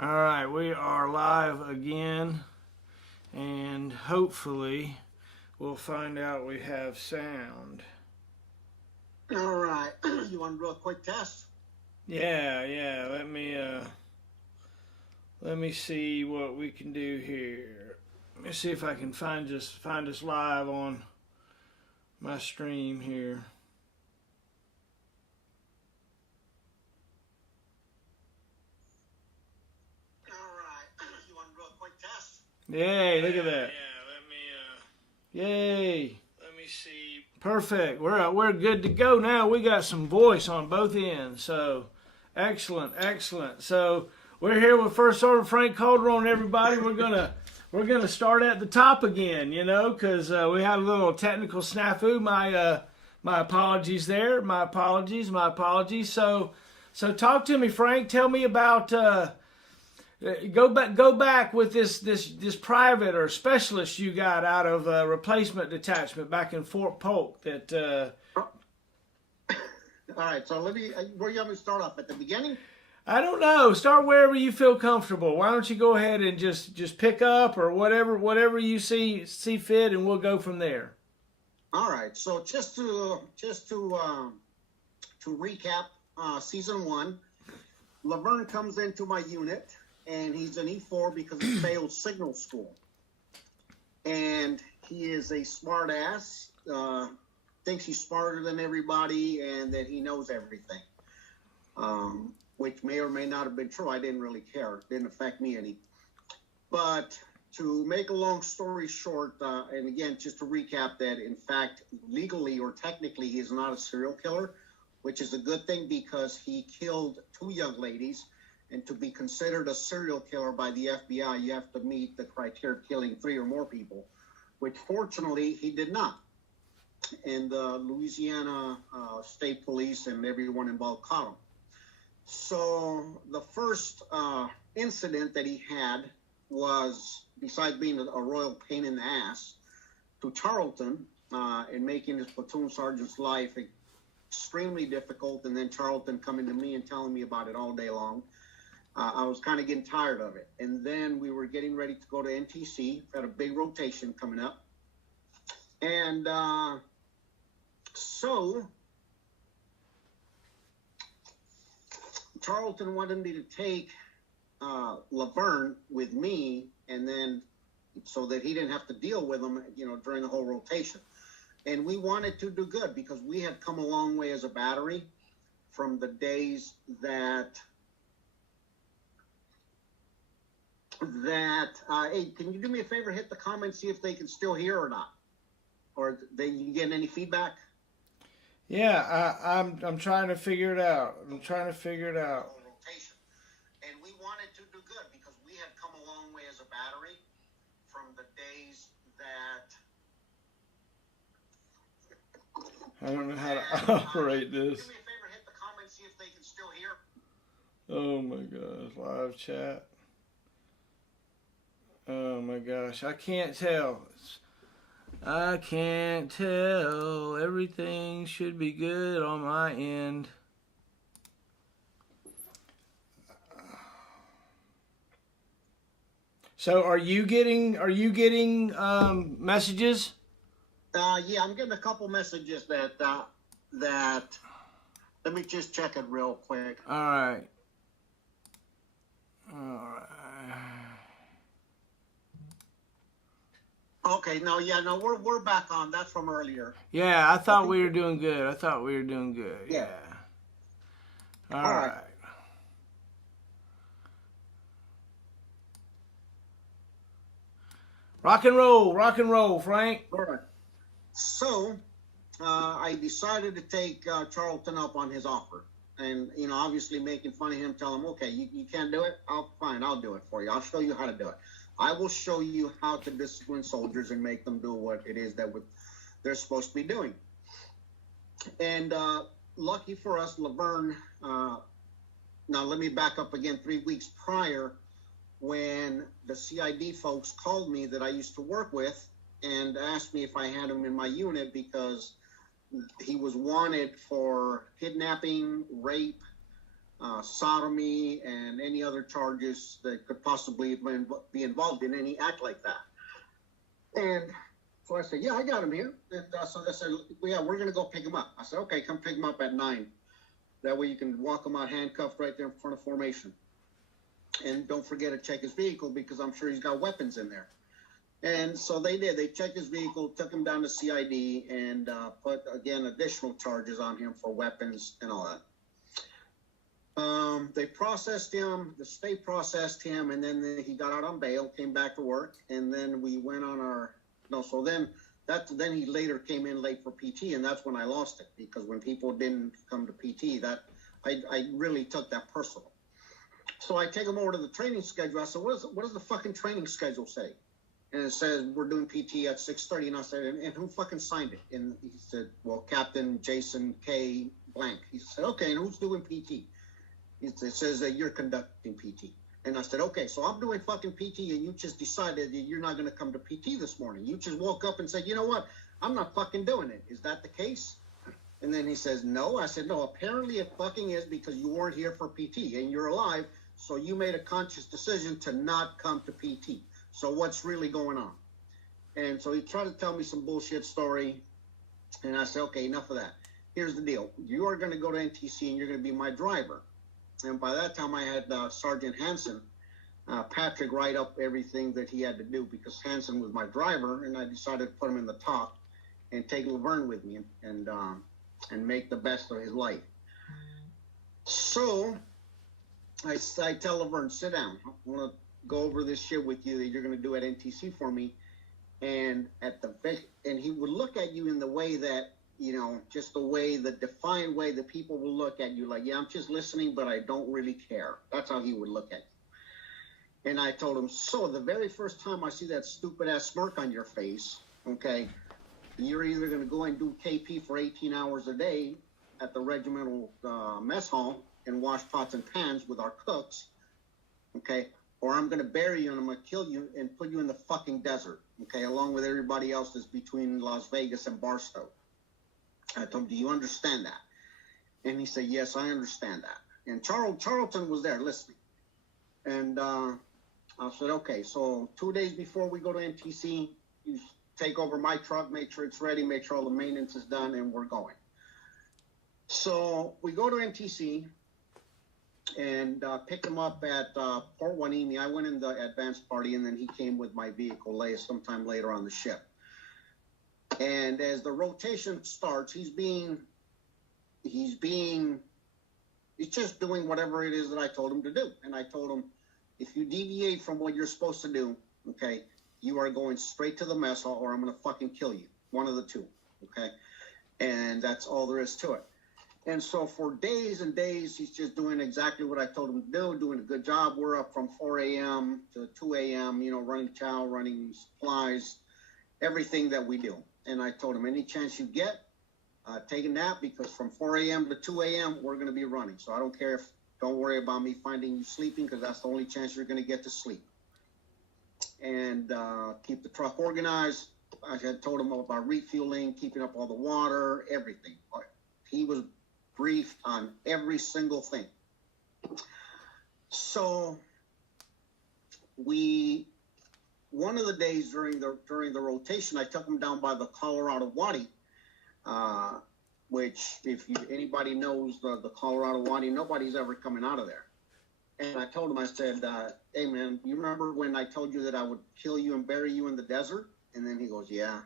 All right, we are live again, and hopefully we'll find out we have sound. All right, you want to do a quick test? Yeah. Let me see what we can do here. Let me see if I can find us live on my stream here. All right, you want to do a quick test? Yay! Look at that. Yay! Let me see. Perfect. We're good to go now. We got some voice on both ends. So excellent. So we're here with First Sergeant Frank Calderon. Everybody, we're gonna start at the top again. Because we had a little technical snafu. My apologies there. My apologies. So talk to me, Frank. Tell me about. Go back with this private or specialist you got out of replacement detachment back in Fort Polk. All right, so let me. Where you want me to start off at the beginning? I don't know. Start wherever you feel comfortable. Why don't you go ahead and just pick up or whatever you see fit, and we'll go from there. All right, so just to recap, season 1, Laverne comes into my unit. And he's an E4 because he failed signal school. And he is a smart ass, thinks he's smarter than everybody and that he knows everything, which may or may not have been true. I didn't really care. It didn't affect me any. But to make a long story short, and again, just to recap that, in fact, legally or technically, he's not a serial killer, which is a good thing because he killed 2 young ladies. And to be considered a serial killer by the FBI, you have to meet the criteria of killing 3 or more people, which fortunately he did not. And the Louisiana State Police and everyone involved caught him. So the first incident that he had was, besides being a royal pain in the ass, to Charlton and making his platoon sergeant's life extremely difficult, and then Charlton coming to me and telling me about it all day long. I was kind of getting tired of it. And then we were getting ready to go to NTC. Had a big rotation coming up. And so Charlton wanted me to take Laverne with me, and then so that he didn't have to deal with him, during the whole rotation. And we wanted to do good because we had come a long way as a battery from the days that hey, can you do me a favor, hit the comments, see if they can still hear or not, or they getting any feedback? Yeah, I'm trying to figure it out. And we wanted to do good because we had come a long way as a battery from the days that I don't know how to operate this. Do me a favor, hit the comments, see if they can still hear. Oh my gosh, live chat. Oh my gosh, I can't tell. Everything should be good on my end. So are you getting messages? Yeah, I'm getting a couple messages that let me just check it real quick. All right. Okay, no, we're back on. That's from earlier. Yeah, I thought we were doing good. Yeah. All right. Rock and roll, Frank. All right. So, I decided to take Charlton up on his offer. And, obviously making fun of him, tell him, okay, you can't do it? Fine, I'll do it for you. I'll show you how to do it. I will show you how to discipline soldiers and make them do what it is that they're supposed to be doing. And lucky for us, Laverne, now let me back up again 3 weeks prior, when the CID folks called me that I used to work with and asked me if I had him in my unit because he was wanted for kidnapping, rape, sodomy, and any other charges that could possibly be involved in any act like that. And so I said, yeah, I got him here. And so they said, well, yeah, we're going to go pick him up. I said, okay, come pick him up at 9. That way you can walk him out handcuffed right there in front of formation. And don't forget to check his vehicle because I'm sure he's got weapons in there. And so they did. They checked his vehicle, took him down to CID, and put, again, additional charges on him for weapons and all that. They processed him, the state processed him, and then he got out on bail, came back to work, and then we went on our, so then he later came in late for PT, and that's when I lost it, because when people didn't come to PT, I really took that personal. So I take him over to the training schedule. I said, what does the fucking training schedule say? And it says, we're doing PT at 6:30, and I said, and who fucking signed it? And he said, well, Captain Jason K. Blank. He said, okay, and who's doing PT? It says that you're conducting PT. And I said, okay, so I'm doing fucking PT, and you just decided that you're not going to come to PT this morning. You just woke up and said, you know what? I'm not fucking doing it. Is that the case? And then he says, no. I said, no, apparently it fucking is, because you weren't here for PT, and you're alive, so you made a conscious decision to not come to PT. So what's really going on? And so he tried to tell me some bullshit story, and I said, okay, enough of that. Here's the deal. You are going to go to NTC, and you're going to be my driver. And by that time, I had Sergeant Hansen, Patrick, write up everything that he had to do, because Hansen was my driver, and I decided to put him in the top and take Laverne with me and make the best of his life. So I tell Laverne, sit down. I want to go over this shit with you that you're going to do at NTC for me. And he would look at you in the way that, just the way, the defiant way that people will look at you, like, yeah, I'm just listening, but I don't really care. That's how he would look at you. And I told him, so the very first time I see that stupid ass smirk on your face, okay, you're either going to go and do KP for 18 hours a day at the regimental mess hall and wash pots and pans with our cooks, okay, or I'm going to bury you and I'm going to kill you and put you in the fucking desert, okay, along with everybody else that's between Las Vegas and Barstow. I told him, do you understand that? And he said, yes, I understand that. And Charlton was there listening. And I said, okay, so 2 days before we go to NTC, you take over my truck, make sure it's ready, make sure all the maintenance is done, and we're going. So we go to NTC and pick him up at Port Hueneme. I went in the advance party, and then he came with my vehicle sometime later on the ship. And as the rotation starts, he's just doing whatever it is that I told him to do. And I told him, if you deviate from what you're supposed to do, okay, you are going straight to the mess hall, or I'm going to fucking kill you. One of the two, okay? And that's all there is to it. And so for days and days, he's just doing exactly what I told him to do, doing a good job. We're up from 4 a.m. to 2 a.m., running chow, running supplies, everything that we do. And I told him, any chance you get, take a nap, because from 4 a.m. to 2 a.m., we're going to be running. So I don't care don't worry about me finding you sleeping, because that's the only chance you're going to get to sleep. And keep the truck organized. I had told him about refueling, keeping up all the water, everything. He was briefed on every single thing. So one of the days during the rotation, I took him down by the Colorado Wadi, which, if anybody knows the Colorado Wadi, nobody's ever coming out of there. And I told him, I said, hey man, you remember when I told you that I would kill you and bury you in the desert? And then he goes, yeah.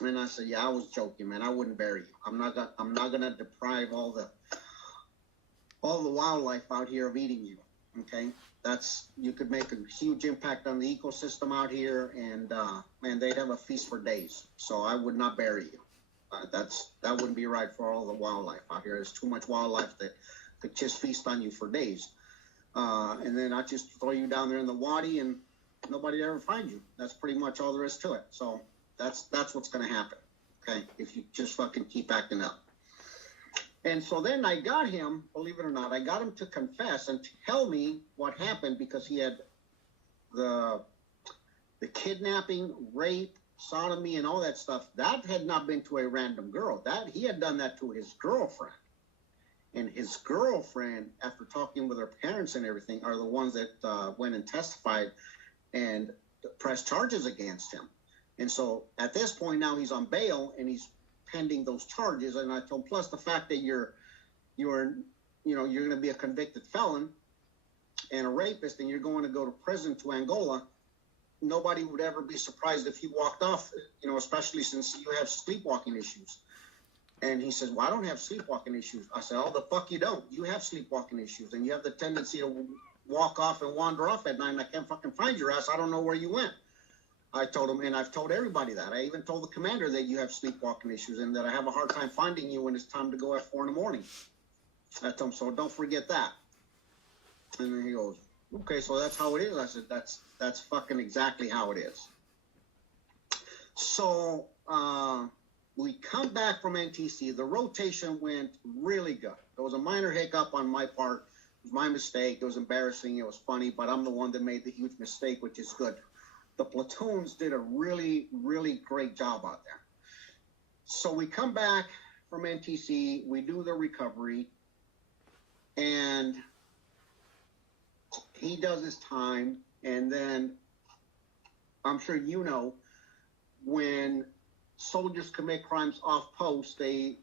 And I said, yeah, I was joking, man. I wouldn't bury you. I'm not gonna deprive all the wildlife out here of eating you. Okay, you could make a huge impact on the ecosystem out here, and man, they'd have a feast for days. So I would not bury you. That wouldn't be right for all the wildlife out here. There's too much wildlife that could just feast on you for days. And then I just throw you down there in the wadi, and nobody ever finds you. That's pretty much all there is to it. So that's what's going to happen, okay, if you just fucking keep acting up. And so then I got him, believe it or not, I got him to confess and tell me what happened, because he had the kidnapping, rape, sodomy, and all that stuff. That had not been to a random girl. That he had done that to his girlfriend. And his girlfriend, after talking with her parents and everything, are the ones that went and testified and pressed charges against him. And so at this point now he's on bail and he's pending those charges. And I told him, plus the fact that you're going to be a convicted felon and a rapist, and you're going to go to prison to Angola. Nobody would ever be surprised if he walked off, especially since you have sleepwalking issues. And he says, well, I don't have sleepwalking issues. I said, oh, the fuck you don't. You have sleepwalking issues, and you have the tendency to walk off and wander off at night, and I can't fucking find your ass. I don't know where you went. I told him, and I've told everybody that. I even told the commander that you have sleepwalking issues and that I have a hard time finding you when it's time to go at 4 a.m. I told him, so don't forget that. And then he goes, okay, so that's how it is. I said, that's fucking exactly how it is. So we come back from NTC. The rotation went really good. There was a minor hiccup on my part. It was my mistake. It was embarrassing. It was funny, but I'm the one that made the huge mistake, which is good. The platoons did a really, really great job out there. So we come back from NTC. We do the recovery. And he does his time, and then I'm sure you know, when soldiers commit crimes off post, they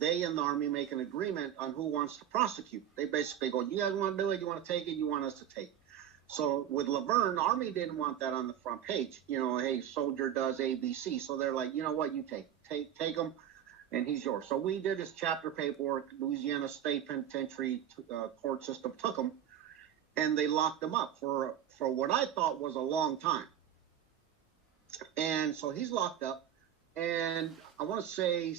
in the Army make an agreement on who wants to prosecute. They basically go, you guys want to do it? You want to take it? You want us to take it? So with Laverne, the Army didn't want that on the front page. Hey, soldier does A, B, C. So they're like, you know what? You take him, and he's yours. So we did his chapter paperwork. Louisiana State Penitentiary court system took him, and they locked him up for what I thought was a long time. And so he's locked up, and I want to say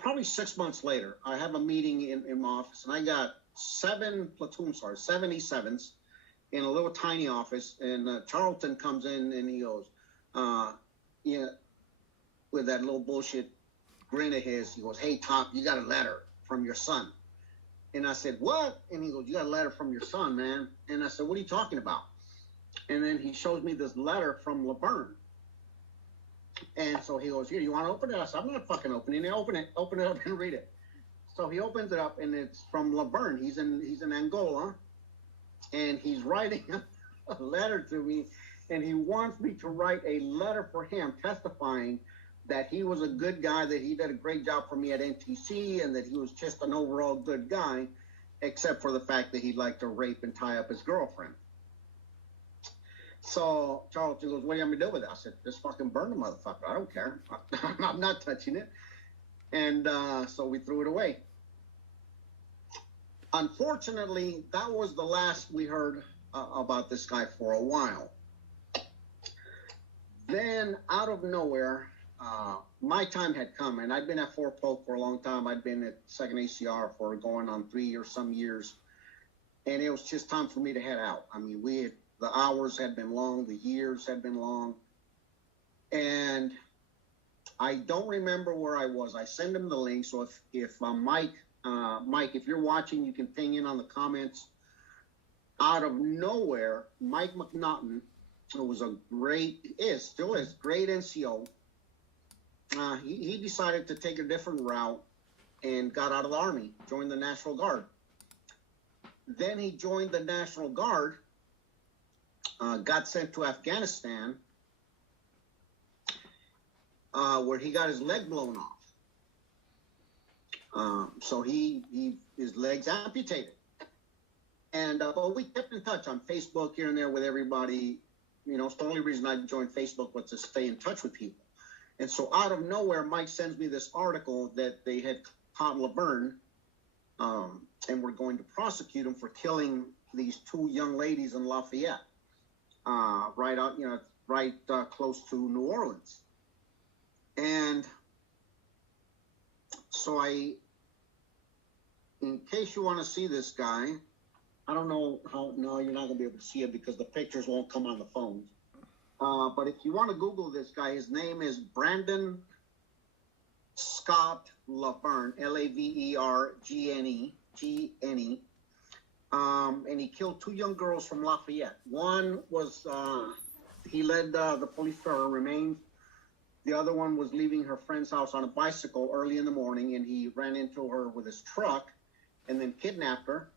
probably 6 months later, I have a meeting in my office, and I got 7 platoon sergeants, 77s, in a little tiny office, and Charlton comes in, and he goes, with that little bullshit grin of his, he goes, hey, Tom, you got a letter from your son. And I said, what? And he goes, you got a letter from your son, man. And I said, what are you talking about? And then he shows me this letter from Laverne. And so he goes, here, you want to open it? I said, I'm not fucking opening it. Open it up and read it. So he opens it up, and it's from Laverne. He's in Angola, and he's writing a letter to me, and he wants me to write a letter for him testifying that he was a good guy, that he did a great job for me at NTC, and that he was just an overall good guy, except for the fact that he'd like to rape and tie up his girlfriend. So Charlton goes, what do you want me to do with it? I said, just fucking burn the motherfucker. I don't care. I'm not touching it. And so we threw it away. Unfortunately, that was the last we heard about this guy for a while. Then, out of nowhere, my time had come, and I'd been at Fort Polk for a long time. I'd been at 2nd ACR for going on 3 or some years, and it was just time for me to head out. I mean, the hours had been long, the years had been long, and I don't remember where I was. I sent him the link, so if Mike, if you're watching, you can ping in on the comments. Out of nowhere, Mike McNaughton, who was still is great NCO. He decided to take a different route and got out of the Army, joined the National Guard. Then he joined the National Guard, got sent to Afghanistan, where he got his leg blown off. So his legs amputated. And but we kept in touch on Facebook here and there with everybody. It's the only reason I joined Facebook was to stay in touch with people. And so out of nowhere, Mike sends me this article that they had caught Laverne, and were going to prosecute him for killing these 2 young ladies in Lafayette, right close to New Orleans. And so in case you want to see this guy, I don't know how, no, you're not going to be able to see it because the pictures won't come on the phones. But if you want to Google this guy, his name is Brandon Scott Laverne, Lavergne, G-N-E. And he killed 2 young girls from Lafayette. One was, he led the police remains. The other one was leaving her friend's house on a bicycle early in the morning, and he ran into her with his truck and then kidnapped her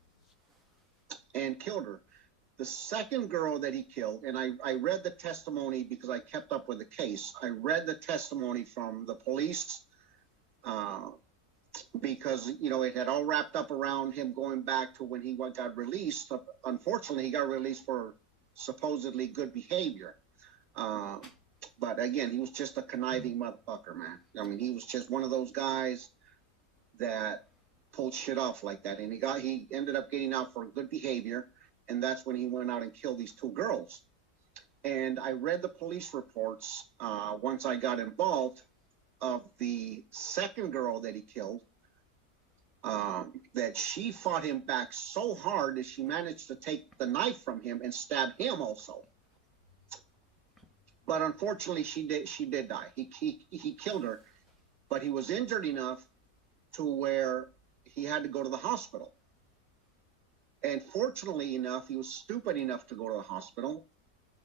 and killed her. The second girl that he killed, and I read the testimony because I kept up with the case. I read the testimony from the police because, it had all wrapped up around him going back to when he got released. Unfortunately, he got released for supposedly good behavior. But again, he was just a conniving motherfucker, man. I mean, he was just one of those guys that pulled shit off like that. And he ended up getting out for good behavior. And that's when he went out and killed these two girls. And I read the police reports once I got involved of the second girl that he killed, that she fought him back so hard that she managed to take the knife from him and stab him also. But unfortunately, she did die. He killed her, but he was injured enough to where he had to go to the hospital. And fortunately enough, he was stupid enough to go to the hospital,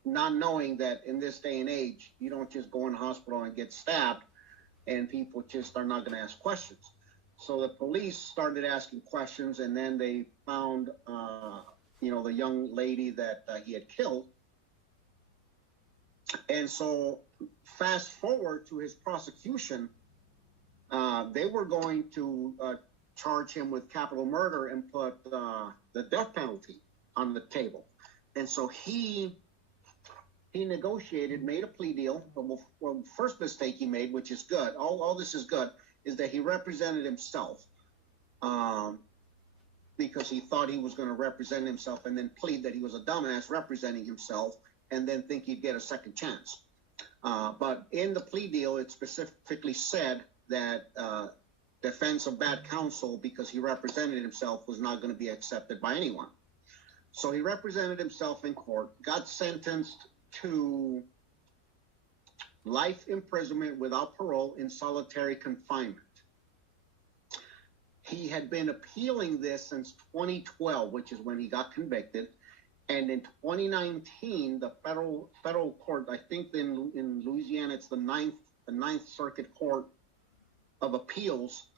not knowing that in this day and age, you don't just go in the hospital and get stabbed, and people just are not going to ask questions. So the police started asking questions, and then they found, the young lady that he had killed. And so fast forward to his prosecution, they were going to charge him with capital murder and put the death penalty on the table. And so he negotiated, made a plea deal. Well, first mistake he made, which is good, all this is good, is that he represented himself because he thought he was going to represent himself and then plead that he was a dumbass representing himself and then think he'd get a second chance. But in the plea deal, it specifically said that defense of bad counsel because he represented himself was not going to be accepted by anyone. So he represented himself in court, got sentenced to life imprisonment without parole in solitary confinement. He had been appealing this since 2012, which is when he got convicted. And in 2019, the federal court, I think in Louisiana, it's the Ninth Circuit Court of Appeals,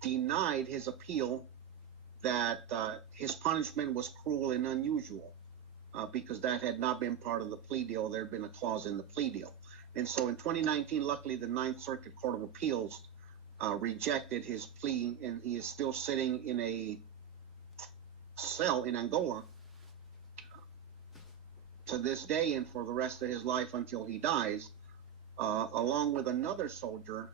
denied his appeal that his punishment was cruel and unusual because that had not been part of the plea deal. There had been a clause in the plea deal. And so in 2019, luckily, the Ninth Circuit Court of Appeals rejected his plea, and he is still sitting in a cell in Angola to this day and for the rest of his life until he dies, along with another soldier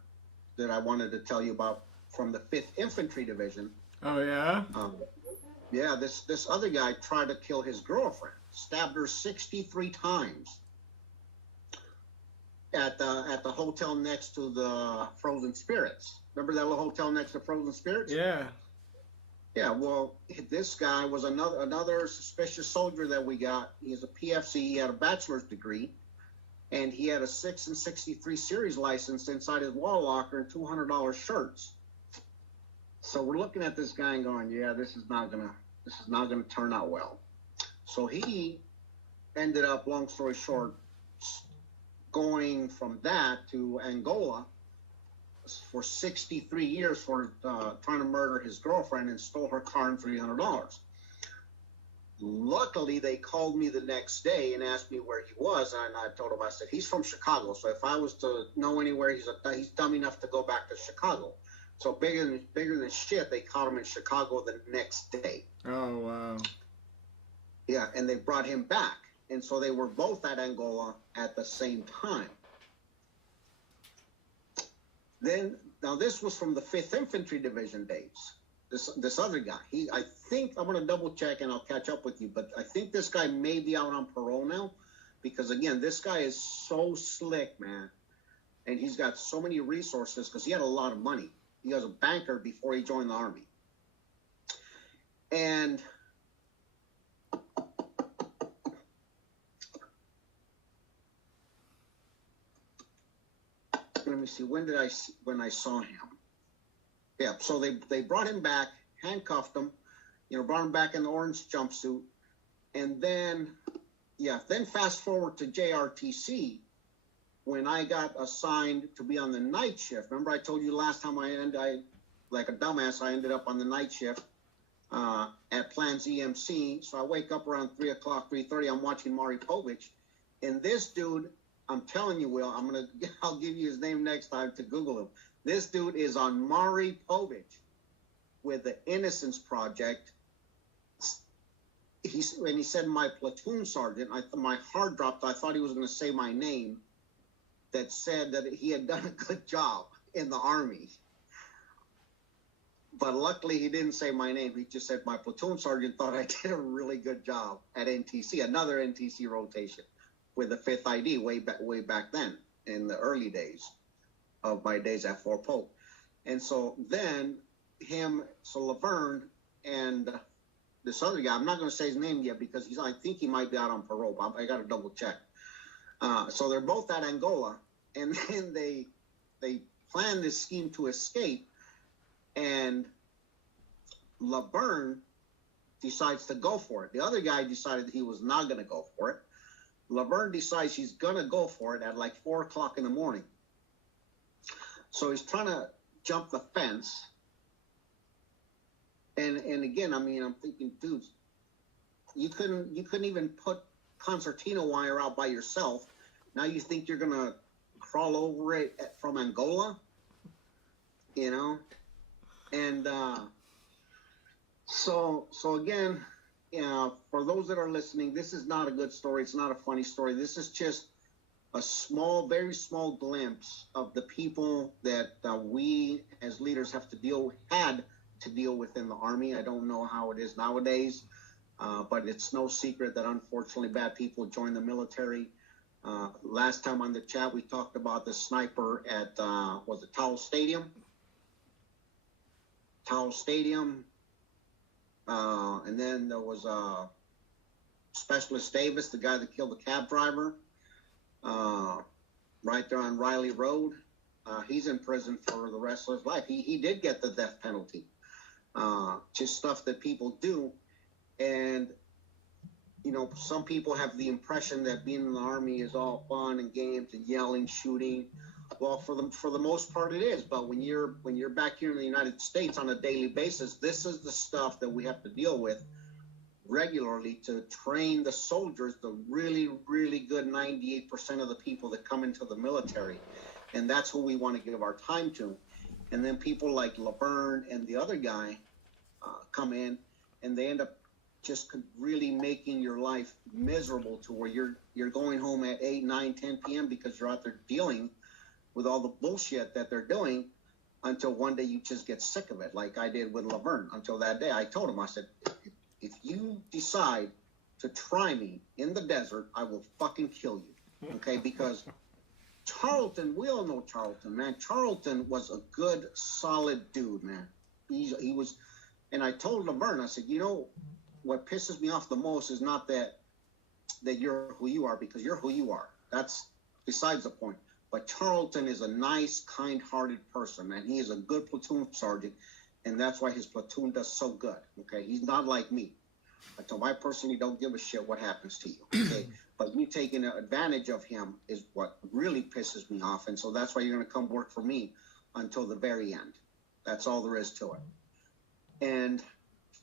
that I wanted to tell you about from the 5th Infantry Division. Oh, yeah? Yeah, this other guy tried to kill his girlfriend, stabbed her 63 times at the hotel next to the Frozen Spirits. Remember that little hotel next to Frozen Spirits? Yeah. Yeah, well, this guy was another suspicious soldier that we got. He's a PFC. He had a bachelor's degree, and he had a 6 and 63 series license inside his wall locker and $200 shirts. So we're looking at this guy and going, yeah, this is not gonna turn out well. So he ended up, long story short, going from that to Angola for 63 years for trying to murder his girlfriend and stole her car and $300. Luckily, they called me the next day and asked me where he was, and I told them, I said, he's from Chicago, so if I was to know anywhere, he's dumb enough to go back to Chicago. So bigger than shit, they caught him in Chicago the next day. Oh, wow. Yeah, and they brought him back. And so they were both at Angola at the same time. Now this was from the 5th Infantry Division days. This other guy, I think, I'm going to double check and I'll catch up with you, but I think this guy may be out on parole now because, again, this guy is so slick, man. And he's got so many resources because he had a lot of money. He was a banker before he joined the Army. And let me see, when I saw him. Yeah, so they brought him back, handcuffed him, brought him back in the orange jumpsuit. And then fast forward to JRTC. when I got assigned to be on the night shift, remember I told you last time I like a dumbass, I ended up on the night shift at Plans EMC. So I wake up around 3 o'clock, 3:30. I'm watching Maury Povich, and this dude, I'm telling you, Will, I'll give you his name next time to Google him. This dude is on Maury Povich with the Innocence Project. He said my platoon sergeant. My heart dropped. I thought he was going to say my name. That said that he had done a good job in the Army. But luckily he didn't say my name. He just said my platoon sergeant thought I did a really good job at NTC, another NTC rotation with the 5th ID way back then in the early days of my days at Fort Polk. And so then Laverne and this other guy, I'm not going to say his name yet because I think he might be out on parole, but I got to double check. So they're both at Angola, and then they plan this scheme to escape, and Laverne decides to go for it. The other guy decided he was not going to go for it. Laverne decides he's going to go for it at like 4 o'clock in the morning. So he's trying to jump the fence. And again, I mean, I'm thinking, dudes, you couldn't even put concertina wire out by yourself. Now you think you're gonna crawl over it from Angola, you know? And so again, for those that are listening, this is not a good story. It's not a funny story. This is just a small, very small glimpse of the people that we as leaders had to deal with in the Army. I don't know how it is nowadays. But it's no secret that unfortunately bad people join the military. Last time on the chat, we talked about the sniper at, was it Towel Stadium? And then there was Specialist Davis, the guy that killed the cab driver, right there on Riley Road. He's in prison for the rest of his life. He did get the death penalty. Just stuff that people do. And, you know, some people have the impression that being in the Army is all fun and games and yelling, shooting. Well, for the most part it is. But when you're back here in the United States on a daily basis, this is the stuff that we have to deal with regularly to train the soldiers, the really, really good 98% of the people that come into the military. And that's who we want to give our time to. And then people like Laverne and the other guy come in, and they end up just really making your life miserable to where you're going home at 8, 9, 10 p.m. because you're out there dealing with all the bullshit that they're doing until one day you just get sick of it, like I did with Laverne. Until that day, I told him, I said, if you decide to try me in the desert, I will fucking kill you, okay? Because Charlton, we all know Charlton, man. Charlton was a good, solid dude, man. He was, and I told Laverne, I said, you know, what pisses me off the most is not that you're who you are, because you're who you are. That's besides the point. But Charlton is a nice, kind-hearted person, man. He is a good platoon sergeant, and that's why his platoon does so good, okay? He's not like me. I told my person, you don't give a shit what happens to you, okay? But you taking advantage of him is what really pisses me off, and so that's why you're going to come work for me until the very end. That's all there is to it. And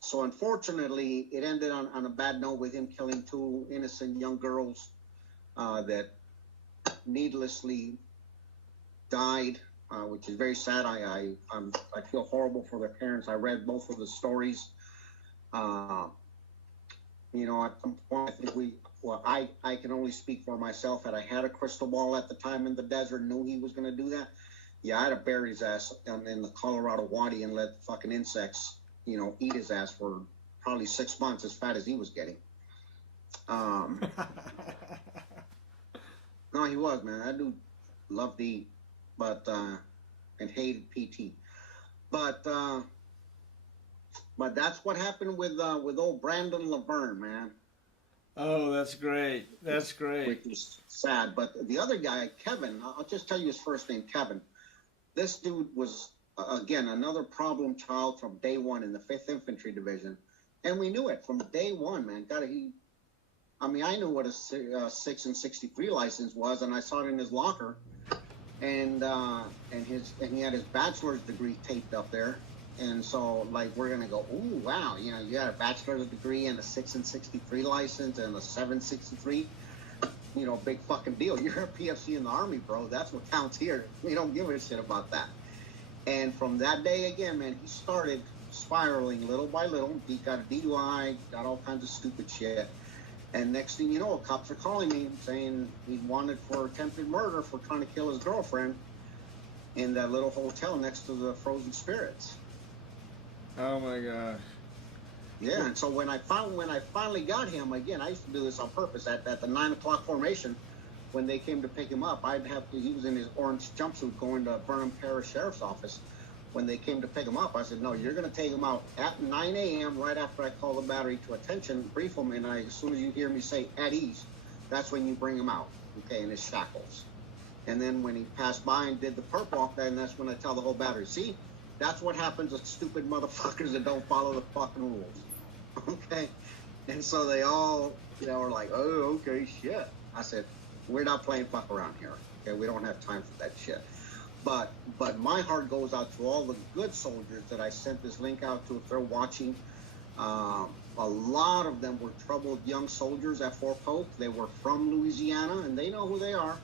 so unfortunately, it ended on a bad note with him killing 2 innocent young girls that needlessly died, which is very sad. I feel horrible for their parents. I read both of the stories. You know, at some point, I think I can only speak for myself. Had I had a crystal ball at the time in the desert, knew he was going to do that, yeah, I'd have buried his ass in the Colorado Wadi and let fucking insects, you know, eat his ass for probably 6 months, as fat as he was getting. No, he was, man. That dude loved to eat, but and hated PT. But that's what happened with old Brandon Laverne, man. Oh, that's great. That's great. Which is sad. But the other guy, Kevin, I'll just tell you his first name, Kevin. This dude was, again, another problem child from day one in the 5th Infantry Division. And we knew it from day one, man. I mean, I knew what a 6 and 63 license was, and I saw it in his locker, and he had his bachelor's degree taped up there, and so like we're gonna go, ooh, wow, you know, you got a bachelor's degree and a 6 and 63 license and a 763, you know, big fucking deal. You're a PFC in the Army, bro. That's what counts here. We don't give a shit about that. And from that day again, man, he started spiraling little by little. He got a DUI, got all kinds of stupid shit. And next thing you know, cops are calling me saying he's wanted for attempted murder for trying to kill his girlfriend in that little hotel next to the Frozen Spirits. Oh my gosh. Yeah, and so when I finally got him, again, I used to do this on purpose at the 9 o'clock formation. When they came to pick him up, he was in his orange jumpsuit going to Burnham Parish Sheriff's Office. When they came to pick him up, I said, no, you're going to take him out at 9 a.m. right after I call the battery to attention, brief him, and as soon as you hear me say at ease, that's when you bring him out, okay, in his shackles. And then when he passed by and did the perp walk, then that's when I tell the whole battery, see, that's what happens to stupid motherfuckers that don't follow the fucking rules, okay? And so they all, you know, were like, oh, okay, shit. I said, we're not playing fuck around here, okay? We don't have time for that shit. But my heart goes out to all the good soldiers that I sent this link out to if they're watching. A lot of them were troubled young soldiers at Fort Polk. They were from Louisiana, and they know who they are.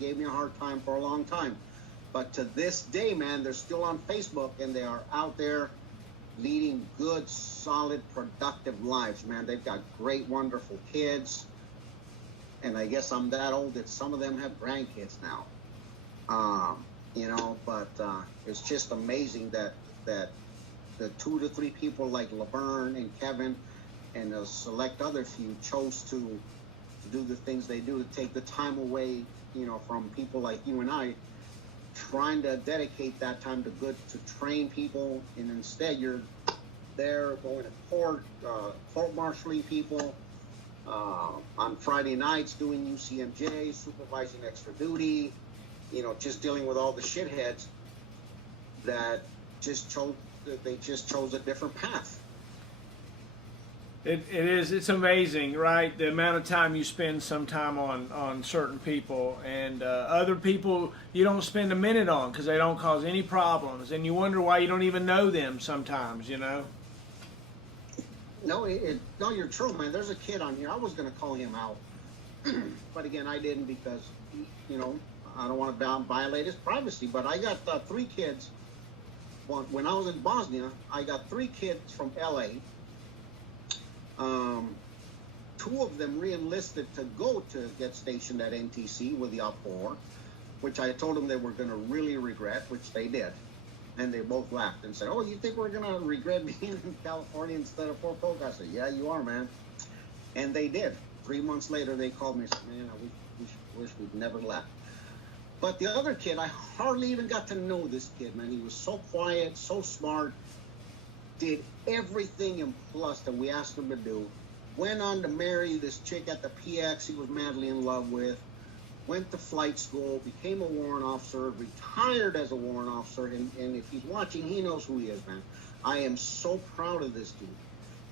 They gave me a hard time for a long time. But to this day, man, they're still on Facebook, and they are out there leading good, solid, productive lives, man. They've got great, wonderful kids. And I guess I'm that old that some of them have grandkids now. You know, but it's just amazing that the 2 to 3 people like Laverne and Kevin and a select other few chose to do the things they do, to take the time away, you know, from people like you and I, trying to dedicate that time to train people, and instead you're there going to court, court-martialing people, on Friday nights doing UCMJ, supervising extra duty, you know, just dealing with all the shitheads that just chose a different path. It's amazing, right? The amount of time you spend sometime on certain people, and other people you don't spend a minute on because they don't cause any problems, and you wonder why you don't even know them sometimes, you know? No, no, you're true, man. There's a kid on here. I was going to call him out, but again, I didn't because, you know, I don't want to violate his privacy, but I got 3 kids. When I was in Bosnia, I got 3 kids from LA. 2 of them re-enlisted to go to get stationed at NTC with the OP4, which I told them they were going to really regret, which they did. And they both laughed and said, oh, you think we're going to regret being in California instead of Fort Polk? I said, yeah, you are, man. And they did. 3 months later, they called me and said, man, I wish we'd never left. But the other kid, I hardly even got to know this kid, man. He was so quiet, so smart, did everything in plus that we asked him to do. Went on to marry this chick at the PX he was madly in love with. Went to flight school, became a warrant officer, retired as a warrant officer. And if he's watching, he knows who he is, man. I am so proud of this dude.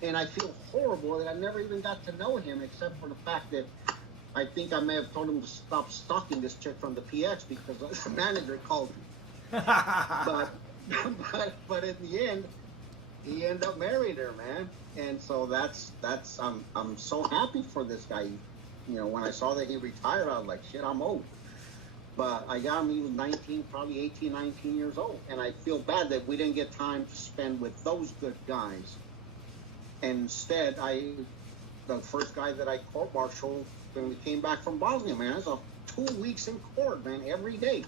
And I feel horrible that I never even got to know him, except for the fact that I think I may have told him to stop stalking this chick from the PX because the manager called me. but in the end, he ended up marrying her, man. And so I'm so happy for this guy. You know, when I saw that he retired, I was like, shit, I'm old. But I got him, he was 19, probably 18, 19 years old. And I feel bad that we didn't get time to spend with those good guys. And instead, the first guy that I court-martialed when we came back from Bosnia, man, it was 2 weeks in court, man, every day.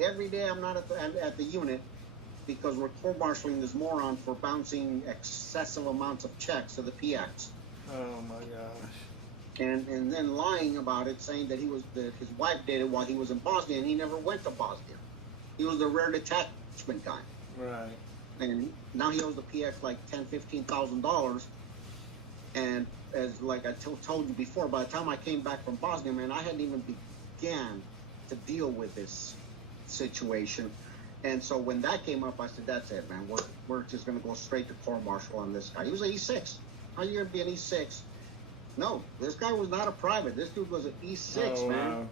Every day I'm not at the unit because we're court-martialing this moron for bouncing excessive amounts of checks to the PX. Oh, my gosh. And then lying about it, saying that his wife did it while he was in Bosnia, and he never went to Bosnia. He was the rare detachment guy. Right. And now he owes the PX like $10,000-$15,000. And as like I told you before, by the time I came back from Bosnia, man, I hadn't even began to deal with this situation. And so when that came up, I said, that's it, man. We're just going to go straight to court-martial on this guy. He was 86. How are you going to be an E6 No, this guy was not a private. This dude was an E6, Oh, man. wow.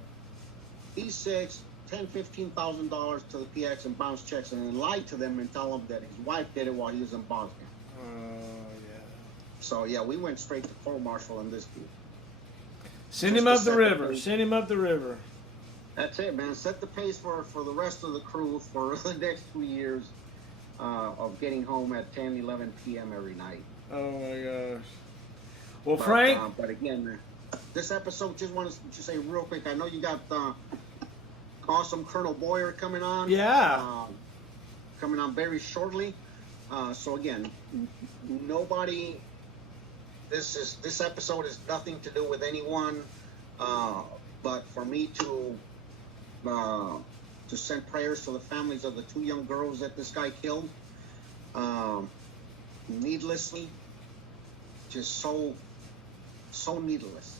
E6, $10,000-$15,000 to the PX and bounce checks, and then lied to them and tell them that his wife did it while he was in Bosnia. Oh, yeah. So yeah, we went straight to court martial on this dude. Send Just him to up the set the river. pace. Send him up the river. That's it, man. Set the pace for the rest of the crew for the next 2 years of getting home at 10, 11 p.m. every night. Oh my gosh. Well, But, Frank. but again, this episode, just wanted to say real quick, I know you got awesome Colonel Boyer coming on. Yeah. Coming on very shortly. So again, nobody. This episode is nothing to do with anyone, but for me to send prayers to the families of the 2 young girls that this guy killed, needlessly, just so needless.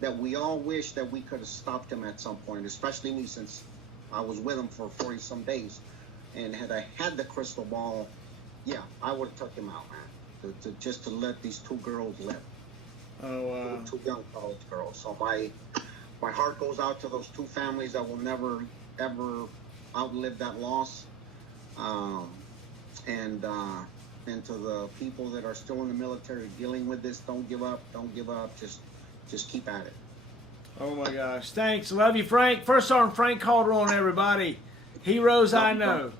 That we all wish that we could have stopped him at some point, especially me, since I was with him for 40 some days, and had I had the crystal ball, yeah, I would have took him out, man. Just to let these 2 girls live. Oh wow. 2 young college girls. So my heart goes out to those 2 families that will never ever outlive that loss. And to the people that are still in the military dealing with this, don't give up. Just keep at it. Oh my gosh. Thanks. Love you, Frank. First Sergeant Frank Calderon, everybody. Heroes I know.